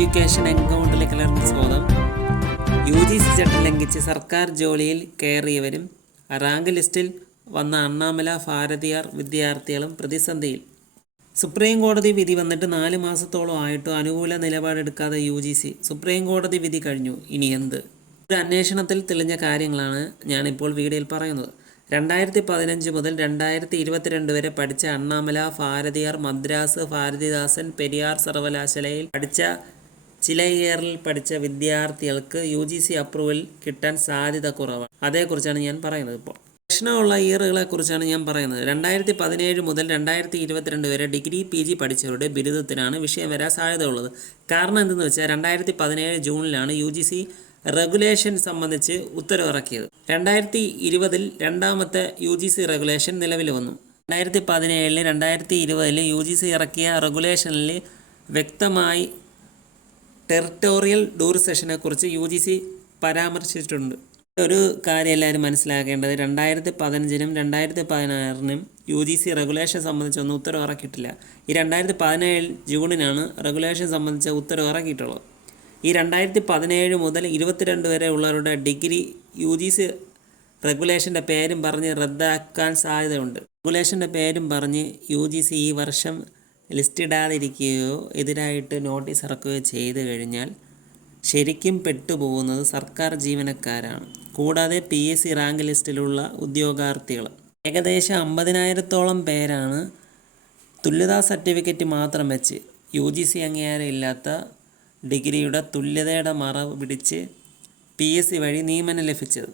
Education എൻകൗണ്ടറിലേക്ക് എല്ലാവർക്കും സ്വാഗതം. UGC ചട്ടം ലംഘിച്ച് സർക്കാർ ജോലിയിൽ കയറിയവരും റാങ്ക് ലിസ്റ്റിൽ വന്ന അണ്ണാമല ഭാരതിയാർ വിദ്യാർത്ഥികളും പ്രതിസന്ധിയിൽ. സുപ്രീം കോടതി വിധി വന്നിട്ട് 4 മാസത്തോളം ആയിട്ടും അനുകൂല നിലപാടെടുക്കാതെ UGC. സുപ്രീം കോടതി വിധി കഴിഞ്ഞു, ഇനി എന്ത്? ഒരു അന്വേഷണത്തിൽ തെളിഞ്ഞ കാര്യങ്ങളാണ് ഞാനിപ്പോൾ വീഡിയോയിൽ പറയുന്നത്. 2015 മുതൽ 2022 വരെ പഠിച്ച അണ്ണാമല, ഭാരതിയാർ, മദ്രാസ്, ഭാരതിദാസൻ, പെരിയാർ സർവകലാശാലയിൽ പഠിച്ച ചില ഇയറിൽ പഠിച്ച വിദ്യാർത്ഥികൾക്ക് UGC അപ്രൂവൽ കിട്ടാൻ സാധ്യത കുറവാണ്. അതേക്കുറിച്ചാണ് ഞാൻ പറയുന്നത്. ഇപ്പോൾ പ്രശ്നമുള്ള ഇയറുകളെക്കുറിച്ചാണ് ഞാൻ പറയുന്നത്. 2017 മുതൽ 2022 വരെ ഡിഗ്രി PG പഠിച്ചവരുടെ ബിരുദത്തിനാണ് വിഷയം വരാൻ സാധ്യതയുള്ളത്. കാരണം എന്തെന്ന് വെച്ചാൽ 2017 ജൂണിലാണ് UGC റെഗുലേഷൻ സംബന്ധിച്ച് ഉത്തരവിറക്കിയത്. 2020 രണ്ടാമത്തെ UGC റെഗുലേഷൻ നിലവിൽ വന്നു. 2017 2020 UGC ഇറക്കിയ റെഗുലേഷനിൽ വ്യക്തമായി ടെറിട്ടോറിയൽ ഡ്യൂറിസേഷനെ കുറിച്ച് UGC പരാമർശിച്ചിട്ടുണ്ട്. ഒരു കാര്യം എല്ലാവരും മനസ്സിലാക്കേണ്ടത്, 2015 2016 UGC റെഗുലേഷൻ സംബന്ധിച്ചൊന്നും ഉത്തരവ് ഇറക്കിയിട്ടില്ല. ഈ 2017 ജൂണിനാണ് റെഗുലേഷൻ സംബന്ധിച്ച ഉത്തരവ് ഇറക്കിയിട്ടുള്ളത്. ഈ 2017 മുതൽ 22 വരെ ഉള്ളവരുടെ ഡിഗ്രി UGC റെഗുലേഷൻ്റെ പേരും പറഞ്ഞ് റദ്ദാക്കാൻ സാധ്യതയുണ്ട്. റെഗുലേഷൻ്റെ പേരും പറഞ്ഞ് UGC ഈ വർഷം ലിസ്റ്റ് ഇടാതിരിക്കുകയോ എതിരായിട്ട് നോട്ടീസ് ഇറക്കുകയോ ചെയ്തു കഴിഞ്ഞാൽ ശരിക്കും പെട്ടുപോകുന്നത് സർക്കാർ ജീവനക്കാരാണ്, കൂടാതെ PSC റാങ്ക് ലിസ്റ്റിലുള്ള ഉദ്യോഗാർത്ഥികൾ. ഏകദേശം 50,000-ഓളം പേരാണ് തുല്യതാ സർട്ടിഫിക്കറ്റ് മാത്രം വെച്ച് UGC അംഗീകാരം ഇല്ലാത്ത ഡിഗ്രിയുടെ തുല്യതയുടെ മറവ് പിടിച്ച് PSC വഴി നിയമനം ലഭിച്ചത്.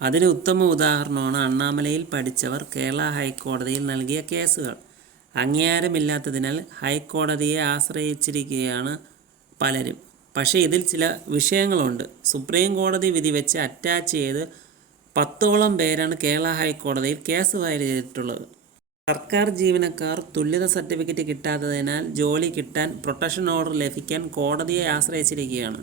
അതിന് ഉത്തമ ഉദാഹരണമാണ് അണ്ണാമലയിൽ പഠിച്ചവർ കേരള ഹൈക്കോടതിയിൽ നൽകിയ കേസുകൾ. അംഗീകാരമില്ലാത്തതിനാൽ ഹൈക്കോടതിയെ ആശ്രയിച്ചിരിക്കുകയാണ് പലരും. പക്ഷേ ഇതിൽ ചില വിഷയങ്ങളുണ്ട്. സുപ്രീം കോടതി വിധി വെച്ച് അറ്റാച്ച് ചെയ്ത് 10ഓളം പേരാണ് കേരള ഹൈക്കോടതിയിൽ കേസ് ഫയൽ ചെയ്തിട്ടുള്ളത്. സർക്കാർ ജീവനക്കാർ തുല്യത സർട്ടിഫിക്കറ്റ് കിട്ടാത്തതിനാൽ ജോലി കിട്ടാൻ പ്രൊട്ടക്ഷൻ ഓർഡർ ലഭിക്കാൻ കോടതിയെ ആശ്രയിച്ചിരിക്കുകയാണ്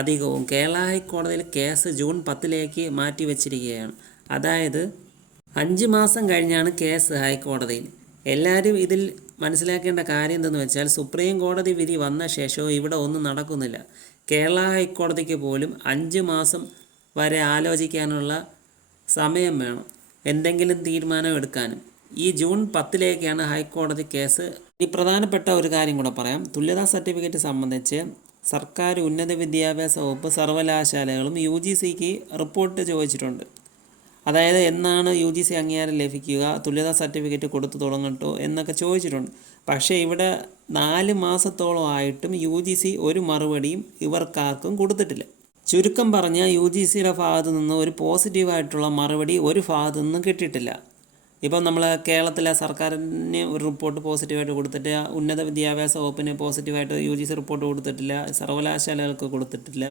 അധികവും. കേരള ഹൈക്കോടതിയിൽ കേസ് ജൂൺ 10 മാറ്റിവെച്ചിരിക്കുകയാണ്. അതായത് 5 മാസം കഴിഞ്ഞാണ് കേസ് ഹൈക്കോടതിയിൽ. എല്ലാവരും ഇതിൽ മനസ്സിലാക്കേണ്ട കാര്യം എന്തെന്ന് വെച്ചാൽ, സുപ്രീം കോടതി വിധി വന്ന ശേഷവും ഇവിടെ ഒന്നും നടക്കുന്നില്ല. കേരള ഹൈക്കോടതിക്ക് പോലും 5 മാസം വരെ ആലോചിക്കാനുള്ള സമയം വേണം എന്തെങ്കിലും തീരുമാനം എടുക്കാനും. ഈ ജൂൺ 10 ഹൈക്കോടതി കേസ്. ഈ പ്രധാനപ്പെട്ട ഒരു കാര്യം കൂടെ പറയാം. തുല്യതാ സർട്ടിഫിക്കറ്റ് സംബന്ധിച്ച് സർക്കാർ ഉന്നത വിദ്യാഭ്യാസ വകുപ്പ് സർവകലാശാലകളും UGCക്ക് റിപ്പോർട്ട് ചോദിച്ചിട്ടുണ്ട്. അതായത് എന്നാണ് UGC അംഗീകാരം ലഭിക്കുക, തുല്യതാ സർട്ടിഫിക്കറ്റ് കൊടുത്തു തുടങ്ങട്ടോ എന്നൊക്കെ ചോദിച്ചിട്ടുണ്ട്. പക്ഷേ ഇവിടെ 4 മാസത്തോളം ആയിട്ടും UGC ഒരു മറുപടിയും ഇവർക്കാർക്കും കൊടുത്തിട്ടില്ല. ചുരുക്കം പറഞ്ഞാൽ UGCയുടെ ഭാഗത്തു നിന്ന് ഒരു പോസിറ്റീവായിട്ടുള്ള മറുപടി ഒരു ഭാഗത്തു നിന്നും കിട്ടിയിട്ടില്ല. ഇപ്പം നമ്മൾ കേരളത്തിലെ സർക്കാരിന് ഒരു റിപ്പോർട്ട് പോസിറ്റീവായിട്ട് കൊടുത്തിട്ട്, ഉന്നത വിദ്യാഭ്യാസ വകുപ്പിന് പോസിറ്റീവായിട്ട് UGC റിപ്പോർട്ട് കൊടുത്തിട്ടില്ല, സർവകലാശാലകൾക്ക് കൊടുത്തിട്ടില്ല,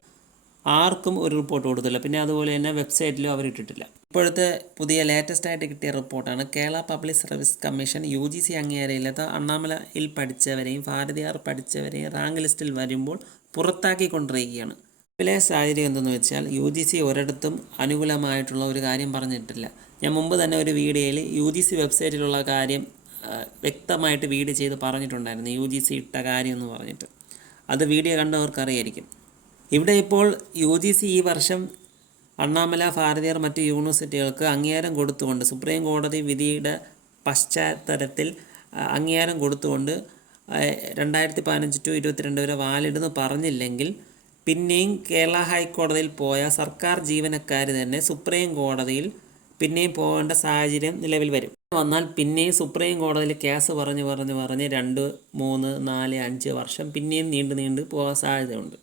ആർക്കും ഒരു റിപ്പോർട്ട് കൊടുത്തില്ല. പിന്നെ അതുപോലെ തന്നെ വെബ്സൈറ്റിലും അവരിട്ടിട്ടില്ല. ഇപ്പോഴത്തെ പുതിയ ലേറ്റസ്റ്റ് ആയിട്ട് കിട്ടിയ റിപ്പോർട്ടാണ് Kerala public service commission UGC അംഗീകാരമില്ലാത്ത അണ്ണാമലയിൽ പഠിച്ചവരെയും ഭാരതിയാർ പഠിച്ചവരെയും റാങ്ക് ലിസ്റ്റിൽ വരുമ്പോൾ പുറത്താക്കിക്കൊണ്ടിരിക്കുകയാണ്. ഇതിലെ സാഹചര്യം എന്തെന്ന് വെച്ചാൽ, UGC ഒരിടത്തും അനുകൂലമായിട്ടുള്ള ഒരു കാര്യം പറഞ്ഞിട്ടില്ല. ഞാൻ മുമ്പ് തന്നെ ഒരു വീഡിയോയിൽ UGC വെബ്സൈറ്റിലുള്ള കാര്യം വ്യക്തമായിട്ട് വീഡിയോ ചെയ്ത് പറഞ്ഞിട്ടുണ്ടായിരുന്നു, UGC ഇട്ട കാര്യം എന്ന് പറഞ്ഞിട്ട്. അത് വീഡിയോ കണ്ടവർക്ക് അറിയായിരിക്കും. ഇവിടെ ഇപ്പോൾ UGC ഈ വർഷം അണ്ണാമല, ഭാരതിയാർ മറ്റ് യൂണിവേഴ്സിറ്റികൾക്ക് അംഗീകാരം കൊടുത്തുകൊണ്ട്, സുപ്രീം കോടതി വിധിയുടെ പശ്ചാത്തലത്തിൽ അംഗീകാരം കൊടുത്തുകൊണ്ട് 2015 to 22 വരെ വാലിഡ് എന്ന് പറഞ്ഞില്ലെങ്കിൽ പിന്നെയും കേരള ഹൈക്കോടതിയിൽ പോയ സർക്കാർ ജീവനക്കാർ തന്നെ സുപ്രീം കോടതിയിൽ പിന്നെയും പോകേണ്ട സാഹചര്യം നിലവിൽ വരും. വന്നാൽ പിന്നെയും സുപ്രീം കോടതിയിൽ കേസ് പറഞ്ഞ് 2, 3, 4, 5 വർഷം പിന്നെയും നീണ്ടു പോകാൻ സാധ്യതയുണ്ട്.